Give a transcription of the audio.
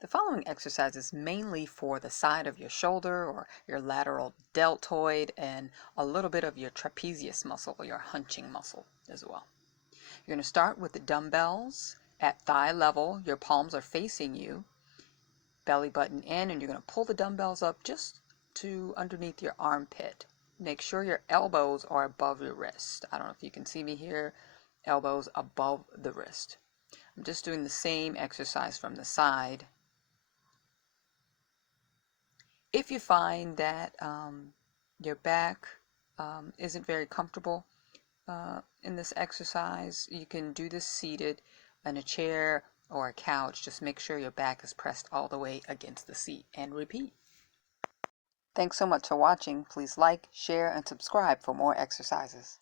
The following exercise is mainly for the side of your shoulder or your lateral deltoid and a little bit of your trapezius muscle or your hunching muscle as well. You're going to start with the dumbbells at thigh level. Your palms are facing you, belly button in, and you're going to pull the dumbbells up just to underneath your armpit. Make sure your elbows are above your wrist. I don't know if you can see me here, elbows above the wrist. I'm just doing the same exercise from the side. If you find that your back isn't very comfortable in this exercise, you can do this seated in a chair or a couch. Just make sure your back is pressed all the way against the seat and repeat. Thanks so much for watching. Please like, share, and subscribe for more exercises.